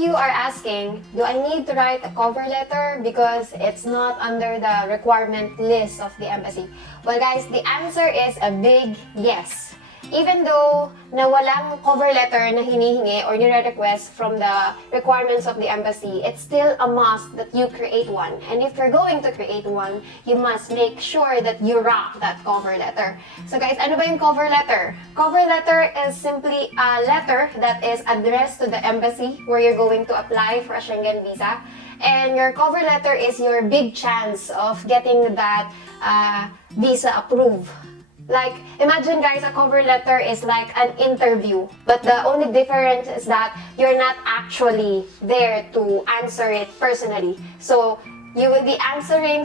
you are asking, do I need to write a cover letter because it's not under the requirement list of the embassy? Well guys, the answer is a big yes. Even though na walang cover letter na hinihingi or nire-request from the requirements of the embassy, it's still a must that you create one. And if you're going to create one, you must make sure that you rock that cover letter. So guys, ano ba yung cover letter? Cover letter is simply a letter that is addressed to the embassy where you're going to apply for a Schengen Visa. And your cover letter is your big chance of getting that visa approved. Like, imagine guys, a cover letter is like an interview, but the only difference is that you're not actually there to answer it personally. So, you will be answering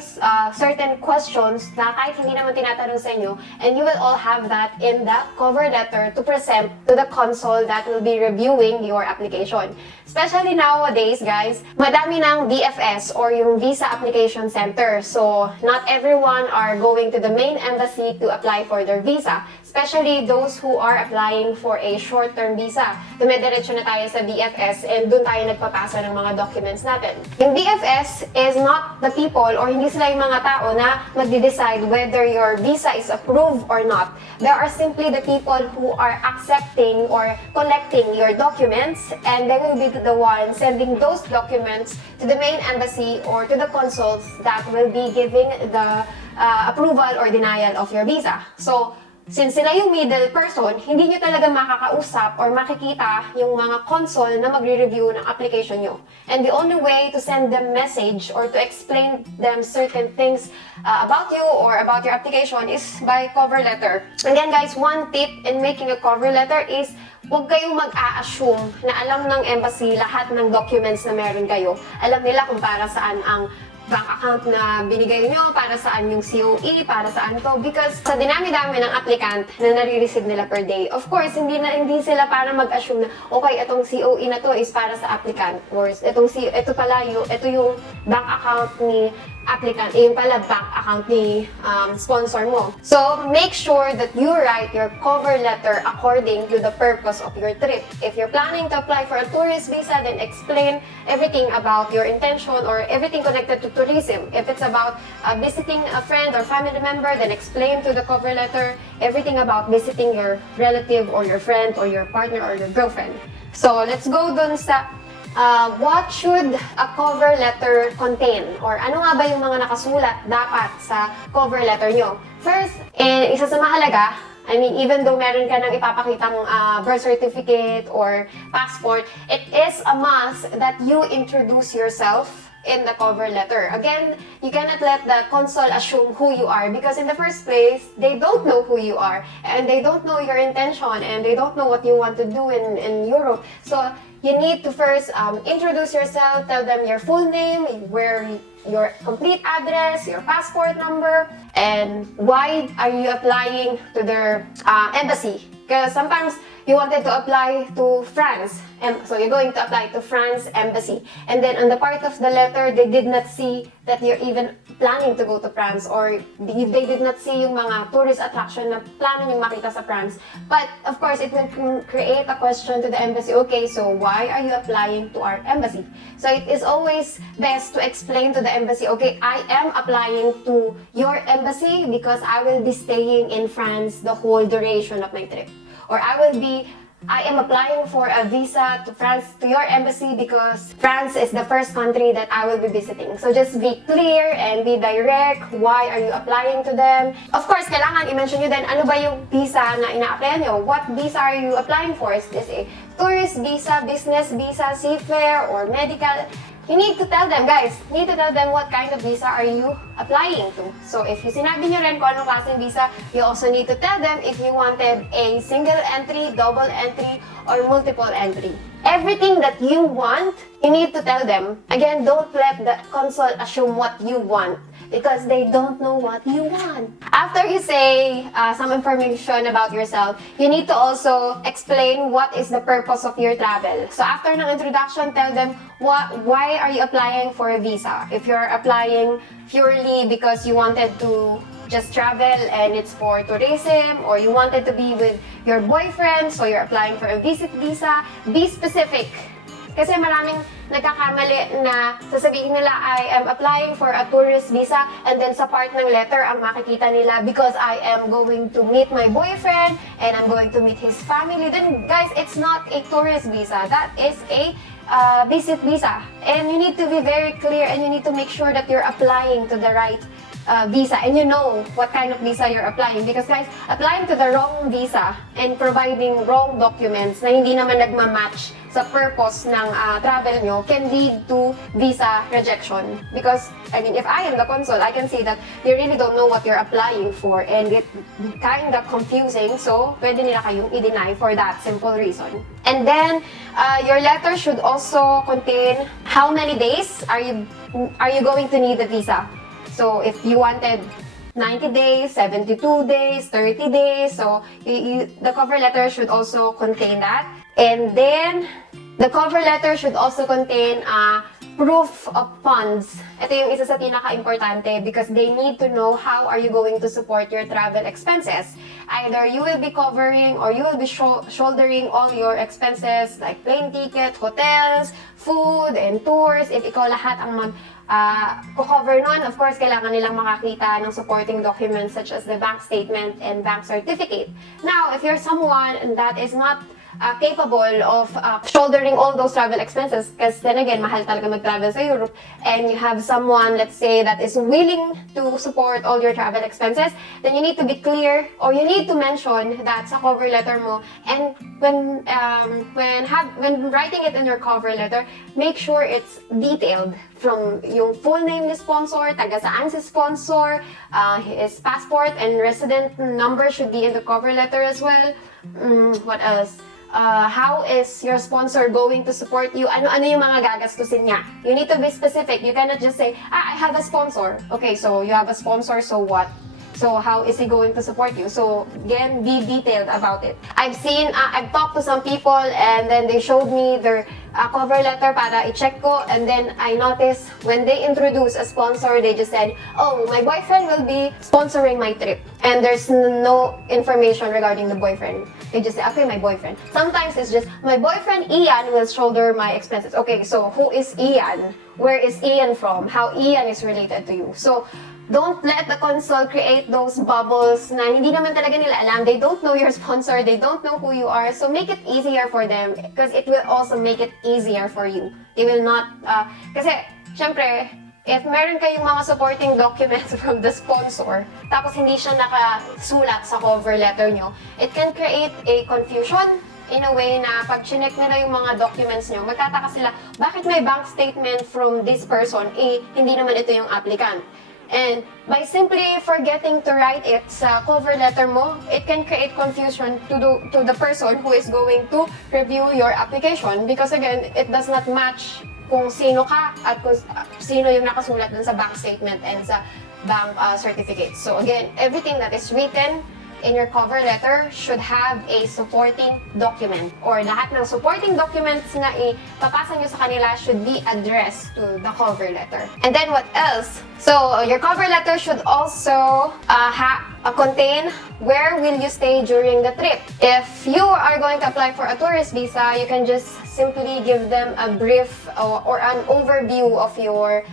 certain questions na kahit hindi naman tinatanong sa inyo, and you will all have that in the cover letter to present to the consul that will be reviewing your application. Especially nowadays, guys, madami ng VFS or yung Visa Application Center. So, not everyone are going to the main embassy to apply for their visa. Especially those who are applying for a short-term visa. Dumidiretso na tayo sa VFS and dun tayo nagpapasa ng mga documents natin. Yung VFS is not the people or hindi sila yung mga tao na magde-decide whether your visa is approved or not. There are simply the people who are accepting or collecting your documents, and they will be the ones sending those documents to the main embassy or to the consuls that will be giving the approval or denial of your visa. So, since sila yung middle person, hindi nyo talaga makakausap or makikita yung mga consul na magre-review ng application nyo. And the only way to send them message or to explain them certain things about you or about your application is by cover letter. And then guys, one tip in making a cover letter is huwag kayong mag-a-assume na alam ng embassy lahat ng documents na meron kayo. Alam nila kung para saan ang bank account na binigay nyo, para saan yung COE, para saan to. Because sa dinami-dami ng applicant na nare-receive nila per day, of course, hindi sila para mag-assume na, okay, itong COE na to is para sa applicant. Or ito pala, ito yung bank account ni applicant, yung pala bank account ni sponsor mo. So, make sure that you write your cover letter according to the purpose of your trip. If you're planning to apply for a tourist visa, then explain everything about your intention or everything connected to tourism. If it's about visiting a friend or family member, then explain to the cover letter everything about visiting your relative or your friend or your partner or your girlfriend. So, let's go dun sa what should a cover letter contain? Or ano nga ba yung mga nakasulat dapat sa cover letter nyo? First, isa sa mahalaga, I mean, even though meron ka nang ipapakitang birth certificate or passport, it is a must that you introduce yourself in the cover letter. Again, you cannot let the consul assume who you are because in the first place, they don't know who you are and they don't know your intention and they don't know what you want to do in Europe. So, you need to first introduce yourself, tell them your full name, where your complete address, your passport number, and why are you applying to their embassy. Because sometimes you wanted to apply to France, and so you're going to apply to France embassy. And then on the part of the letter, they did not see that you're even planning to go to France, or they did not see yung mga tourist attraction na plano nyo makita sa France. But of course, it will create a question to the embassy. Okay, so why are you applying to our embassy? So it is always best to explain to the embassy, okay, I am applying to your embassy because I will be staying in France the whole duration of my trip. Or I am applying for a visa to France, to your embassy because France is the first country that I will be visiting. So just be clear and be direct. Why are you applying to them? Of course, kailangan i-mention nyo din ano ba yung visa na ina-applyan nyo. What visa are you applying for? Is this a tourist visa, business visa, seafair, or medical? You need to tell them, guys. You need to tell them what kind of visa are you applying to. So, if you sinabi nyo rin kung anong klaseng visa, you also need to tell them if you wanted a single entry, double entry, or multiple entry. Everything that you want, you need to tell them. Again, don't let the consul assume what you want because they don't know what you want. After you say some information about yourself, you need to also explain what is the purpose of your travel. So after ng introduction, tell them why are you applying for a visa. If you're applying purely because you wanted to just travel and it's for tourism, or you wanted to be with your boyfriend, so you're applying for a visit visa, be specific. Kasi maraming nagkakamali na sasabihin nila, I am applying for a tourist visa, and then sa part ng letter, ang makikita nila, because I am going to meet my boyfriend, and I'm going to meet his family. Then guys, it's not a tourist visa. That is a visit visa. And you need to be very clear, and you need to make sure that you're applying to the right visa, and you know what kind of visa you're applying, because guys, applying to the wrong visa and providing wrong documents na hindi naman nagmamatch sa purpose ng travel nyo can lead to visa rejection. Because, I mean, if I am the consul, I can see that you really don't know what you're applying for, and it kind of confusing, so pwede nila kayong i-deny for that simple reason. And then, your letter should also contain how many days are you going to need the visa. So, if you wanted 90 days, 72 days, 30 days, so the cover letter should also contain that. And then, the cover letter should also contain proof of funds. Ito yung isa sa pinaka-importante, because they need to know how are you going to support your travel expenses. Either you will be covering or you will be shouldering all your expenses like plane ticket, hotels, food, and tours. If ikaw lahat ang cover nun, of course, kailangan nilang makakita ng supporting documents such as the bank statement and bank certificate. Now, if you're someone that is not capable of shouldering all those travel expenses, because then again, mahal talaga mag-travel sa Europe, and you have someone, let's say, that is willing to support all your travel expenses, then you need to be clear, or you need to mention that sa cover letter mo. And when writing it in your cover letter, make sure it's detailed, from yung full name ni sponsor, taga saan si sponsor, his passport and resident number should be in the cover letter as well. What else? How is your sponsor going to support you? Ano yung mga gagastusin niya? You need to be specific. You cannot just say, I have a sponsor. Okay, so you have a sponsor, so what? So how is he going to support you? So again, be detailed about it. I've talked to some people, and then they showed me their cover letter para i-check ko, and then I noticed when they introduce a sponsor, they just said, oh, my boyfriend will be sponsoring my trip. And there's no information regarding the boyfriend. They just say, okay, my boyfriend. Sometimes it's just, my boyfriend Ian will shoulder my expenses. Okay, so who is Ian? Where is Ian from? How Ian is related to you? So, don't let the consul create those bubbles na hindi naman talaga nila alam. They don't know your sponsor. They don't know who you are. So make it easier for them, because it will also make it easier for you. They will not, kasi, syempre, if meron kayong mga supporting documents from the sponsor, tapos hindi siya nakasulat sa cover letter nyo, it can create a confusion in a way na pag chinek nila yung mga documents nyo, magtataka sila, bakit may bank statement from this person, hindi naman ito yung applicant. And by simply forgetting to write it sa cover letter mo, it can create confusion to the person who is going to review your application, because again, it does not match kung sino ka at kung sino yung nakasulat dun sa bank statement and sa bank certificate. So again, everything that is written in your cover letter should have a supporting document, or lahat ng supporting documents na ipapasa nyo sa kanila should be addressed to the cover letter. And then what else? So your cover letter should also contain where will you stay during the trip. If you are going to apply for a tourist visa, you can just simply give them a brief or an overview of your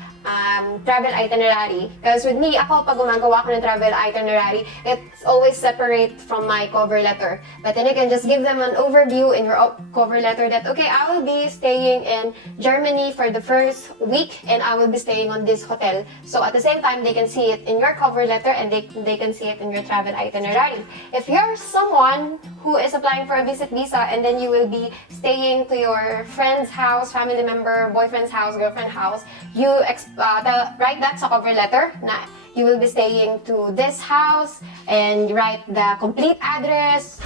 travel itinerary. Because with me, ako, pag gumagawa ko ng travel itinerary, it's always separate from my cover letter. But then you can just give them an overview in your cover letter that, okay, I will be staying in Germany for the first week, and I will be staying on this hotel. So at the same time, they can see it in your cover letter, and they can see it in your travel itinerary. If you're someone who is applying for a visit visa, and then you will be staying to your friend's house, family member, boyfriend's house, girlfriend's house, you write that sa cover letter na you will be staying to this house, and write the complete address,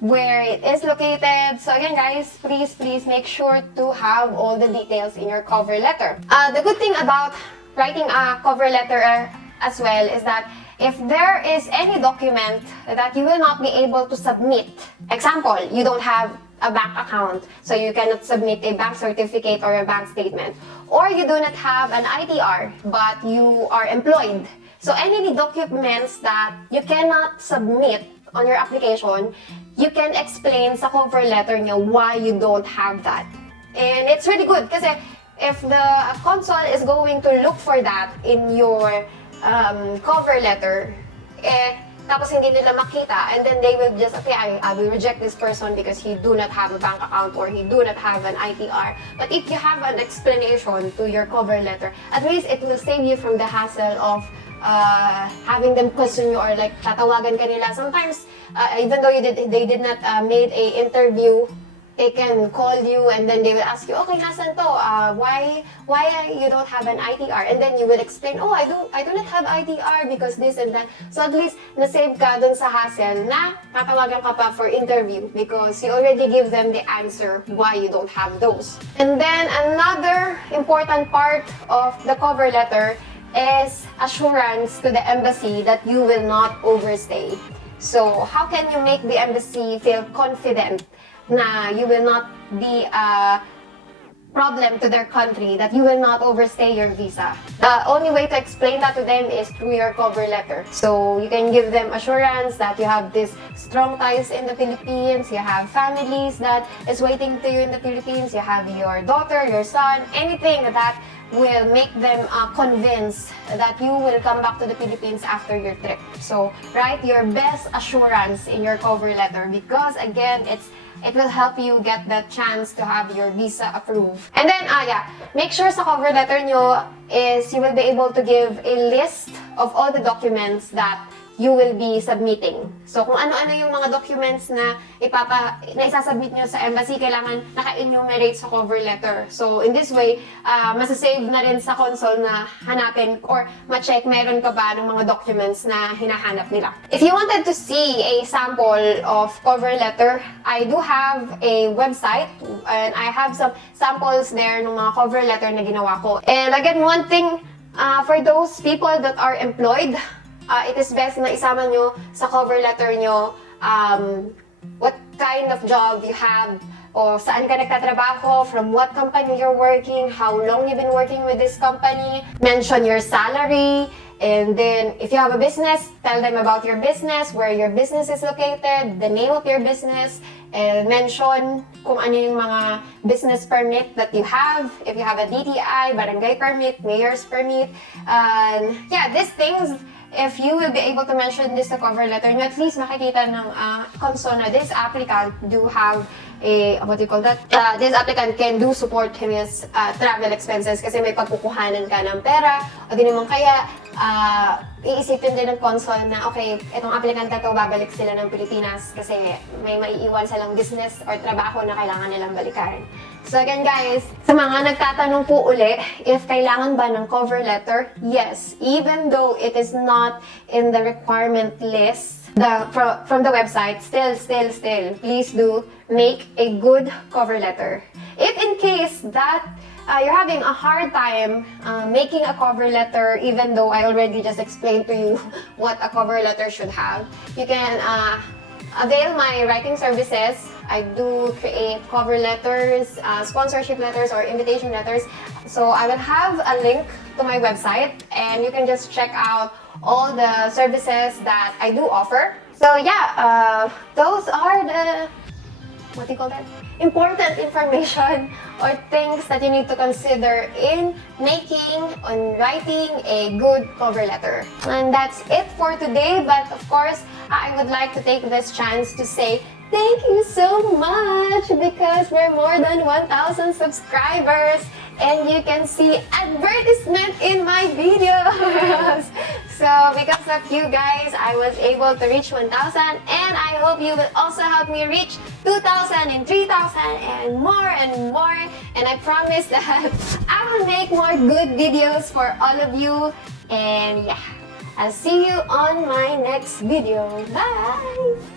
where it is located. So again guys, please make sure to have all the details in your cover letter. The good thing about writing a cover letter as well is that if there is any document that you will not be able to submit, example, you don't have a bank account, so you cannot submit a bank certificate or a bank statement, or you do not have an ITR but you are employed. So any documents that you cannot submit on your application, you can explain sa cover letter nyo why you don't have that. And it's really good kasi if the consul is going to look for that in your cover letter, tapos hindi nila makita, and then they will just, okay, I will reject this person because he do not have a bank account or he do not have an ITR. But if you have an explanation to your cover letter, at least it will save you from the hassle of having them question you or like tatawagan ka nila. Sometimes, even though they did not made a interview, they can call you and then they will ask you, okay, nasan to? Why you don't have an ITR? And then you will explain, oh, I do not have ITR because this and that. So at least na-save ka dun sa hassle na tatawagan ka pa for interview because you already give them the answer why you don't have those. And then another important part of the cover letter is assurance to the embassy that you will not overstay. So how can you make the embassy feel confident na you will not be a problem to their country, that you will not overstay your visa? The only way to explain that to them is through your cover letter. So you can give them assurance that you have this strong ties in the Philippines, you have families that is waiting to you in the Philippines, you have your daughter, your son, anything that will make them convinced that you will come back to the Philippines after your trip. So write your best assurance in your cover letter because again, it will help you get the chance to have your visa approved. And then, make sure sa cover letter nyo is you will be able to give a list of all the documents that you will be submitting. So, kung ano-ano yung mga documents na isasubmit nyo sa embassy, kailangan naka-enumerate sa cover letter. So, in this way, masasave na rin sa consul na hanapin or ma-check meron ka ba ng mga documents na hinahanap nila. If you wanted to see a sample of cover letter, I do have a website and I have some samples there ng mga cover letter na ginawa ko. And again, one thing for those people that are employed, it is best na isama nyo sa cover letter nyo what kind of job you have o saan ka nagtatrabaho, from what company you're working, how long you've been working with this company, mention your salary, and then if you have a business, tell them about your business, where your business is located, the name of your business, and mention kung ano yung mga business permit that you have, if you have a DTI, barangay permit, mayor's permit, and yeah, these things. If you will be able to mention this sa cover letter nyo, at least makikita ng consul na this applicant do have a, what do you call that? This applicant can do support his travel expenses kasi may pagkukuhanan ka ng pera o di naman kaya iisipin din ng consul na okay, itong applicant na to babalik sila ng Pilipinas kasi may maiiwan silang business or trabaho na kailangan nilang balikan. So again guys, sa mga nagtatanong po uli, if kailangan ba ng cover letter, yes, even though it is not in the requirement list from the website, still, please do make a good cover letter. If in case that you're having a hard time making a cover letter, even though I already just explained to you what a cover letter should have, you can avail my writing services. I do create cover letters, sponsorship letters, or invitation letters. So I will have a link to my website and you can just check out all the services that I do offer. So yeah, those are the, what do you call that? Important information or things that you need to consider in making and writing a good cover letter. And that's it for today, but of course, I would like to take this chance to say thank you so much because we're more than 1,000 subscribers and you can see advertisement in my videos. So because of you guys, I was able to reach 1,000 and I hope you will also help me reach 2,000 and 3,000 and more and more. And I promise that I will make more good videos for all of you. And yeah, I'll see you on my next video. Bye!